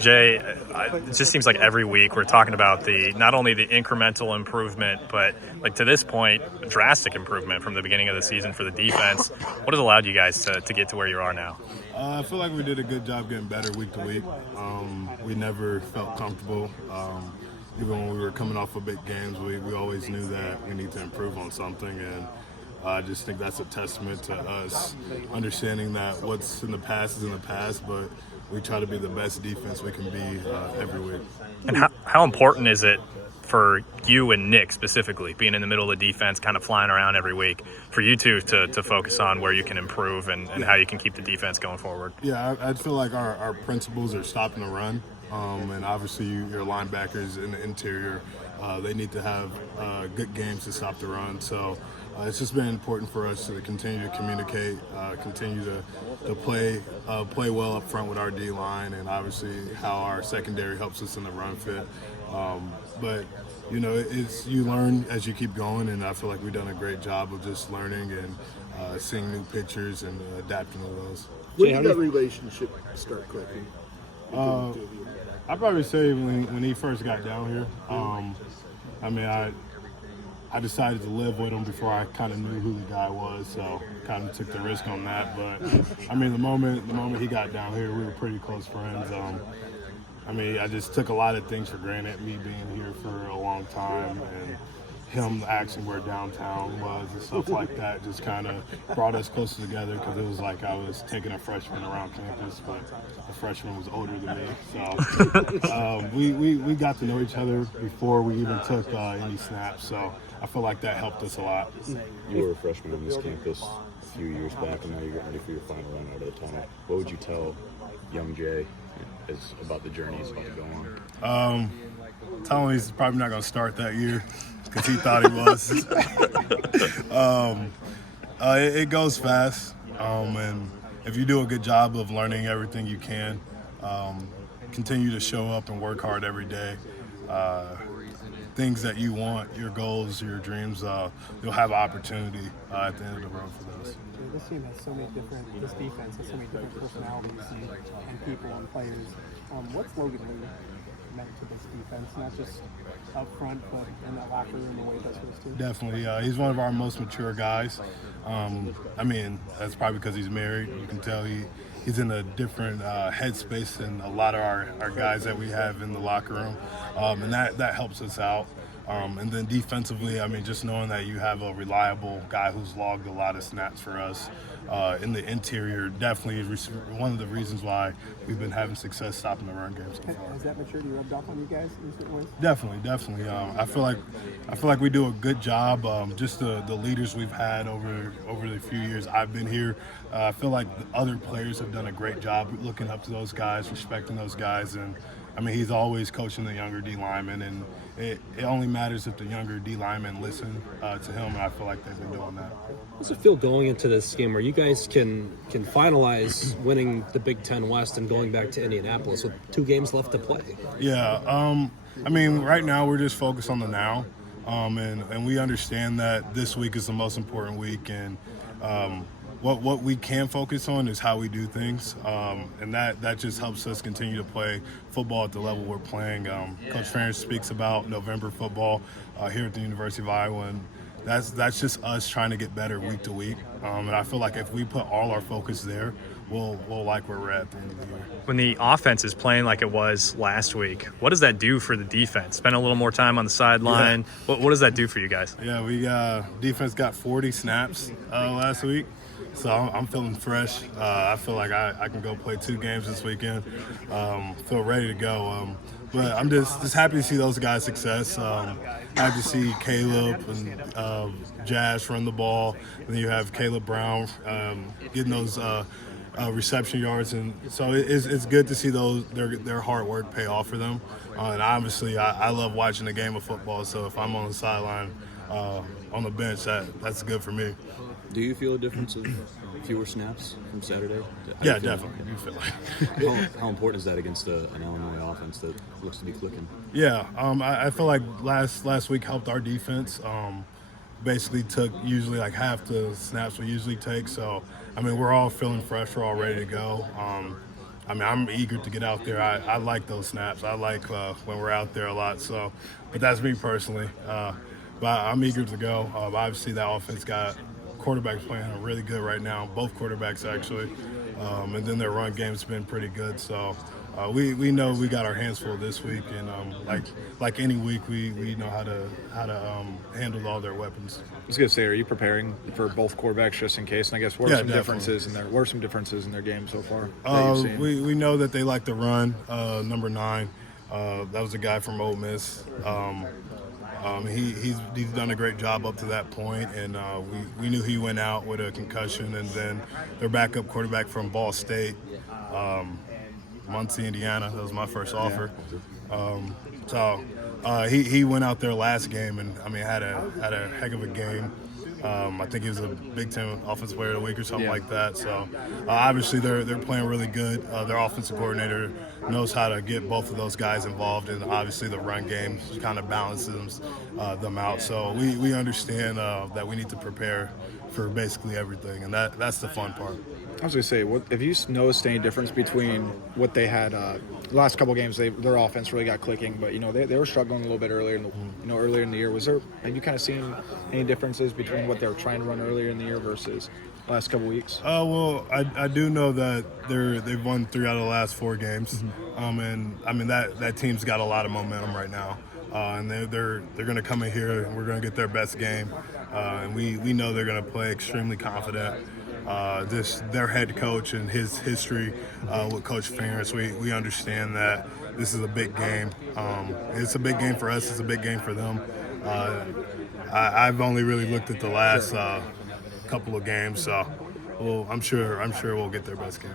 Jay, it just seems like every week we're talking about the not only the incremental improvement, but like to this point, drastic improvement from the beginning of the season for the defense. What has allowed you guys to get to where you are now? I feel like we did a good job getting better week to week. We never felt comfortable. Even when we were coming off of big games, we always knew that we need to improve on something. And I just think that's a testament to us understanding that what's in the past is in the past, but we try to be the best defense we can be every week. And how important is it for you and Nick specifically, being in the middle of the defense, kind of flying around every week, for you two to focus on where you can improve and how you can keep the defense going forward? Yeah, I feel like our principles are stopping the run. And obviously your linebackers in the interior, they need to have good games to stop the run. So it's just been important for us to continue to communicate, continue to play well up front with our D-line, and obviously how our secondary helps us in the run fit. But you know, it's you learn as you keep going, and I feel like we've done a great job of just learning and seeing new pictures and adapting to those. When did that relationship start clicking? I'd probably say when he first got down here. I mean, I decided to live with him before I kind of knew who the guy was, so kind of took the risk on that. But I mean, the moment he got down here, we were pretty close friends. I mean, I just took a lot of things for granted, me being here for a long time, and him asking where downtown was and stuff like that just kind of brought us closer together, because it was like I was taking a freshman around campus, but the freshman was older than me. So we got to know each other before we even took any snaps. So I feel like that helped us a lot. You were a freshman on this campus a few years back, and now you're getting ready for your final run out of the tunnel. What would you tell young Jay about the journey he's about to go on? Tell him he's probably not going to start that year, because he thought he was. It goes fast, and if you do a good job of learning everything you can, continue to show up and work hard every day, things that you want, your goals, your dreams, you'll have opportunity at the end of the road for those. This team has so many different, this defense has so many different personalities and people and players. What's Logan Lee meant to this defense, not just up front, but in that locker room, the way he does for his team? Definitely. He's one of our most mature guys. I mean, that's probably because he's married. You can tell he's in a different headspace than a lot of our guys that we have in the locker room, and that helps us out. And then defensively, I mean, just knowing that you have a reliable guy who's logged a lot of snaps for us in the interior definitely is one of the reasons why we've been having success stopping the run game so far. Has that maturity rubbed off on you guys in certain ways? Definitely. I feel like we do a good job. Just the leaders we've had over the few years I've been here. I feel like the other players have done a great job looking up to those guys, respecting those guys, and I mean, he's always coaching the younger D linemen, and it only matters if the younger D linemen listen to him, and I feel like they've been doing that. How does it feel going into this game where you guys can finalize winning the Big Ten West and going back to Indianapolis with 2 games left to play? Yeah, I mean, right now we're just focused on the now, and we understand that this week is the most important week, and what we can focus on is how we do things, and that just helps us continue to play football at the level we're playing. Coach Ferentz speaks about November football here at the University of Iowa, and that's just us trying to get better week to week. And I feel like if we put all our focus there, we'll like where we're at the end of the year. When the offense is playing like it was last week, what does that do for the defense? Spend a little more time on the sideline. Yeah. What does that do for you guys? Yeah, we defense got 40 snaps last week. So I'm feeling fresh. I feel like I can go play 2 games this weekend. Feel ready to go. But I'm just happy to see those guys' success. Happy to see Caleb and Jazz run the ball. And then you have Caleb Brown getting those reception yards, and so it's good to see their hard work pay off for them. And obviously, I love watching a game of football. So if I'm on the sideline, on the bench, that's good for me. Do you feel a difference of fewer snaps from Saturday? Yeah, definitely. You feel like. How important is that against an Illinois offense that looks to be clicking? Yeah, I feel like last week helped our defense. Basically took usually like half the snaps we usually take. So, I mean, we're all feeling fresh. We're all ready to go. I mean, I'm eager to get out there. I like those snaps. I like when we're out there a lot. So, but that's me personally. But I'm eager to go. Obviously, that offense got quarterbacks playing really good right now. Both quarterbacks actually, and then their run game's been pretty good. So. We know we got our hands full this week, and like any week, we know how to handle all their weapons. I was gonna say, are you preparing for both quarterbacks just in case? And I guess what are some differences in their game so far? That you've seen? We know that they like to run. Number 9, that was a guy from Ole Miss. He's done a great job up to that point, and we knew he went out with a concussion, and then their backup quarterback from Ball State. Muncie, Indiana. That was my first offer. He went out there last game and I mean had a heck of a game. I think he was a Big Ten Offensive Player of the Week or something like that. So obviously they're playing really good. Their offensive coordinator knows how to get both of those guys involved, and obviously the run game kind of balances them out. So we understand that we need to prepare for basically everything, and that's the fun part. I was gonna say, if you noticed any difference between what they had the last couple games? Their offense really got clicking, but they were struggling a little bit earlier in the year. Have you kind of seen any differences between what they were trying to run earlier in the year versus the last couple weeks? Well, I do know that they've won 3 out of the last 4 games, and I mean that team's got a lot of momentum right now, and they're going to come in here and we're going to get their best game, and we know they're going to play extremely confident. Their head coach and his history with Coach Ferentz, we understand that this is a big game. It's a big game for us. It's a big game for them. I've only really looked at the last couple of games, so I'm sure we'll get their best game.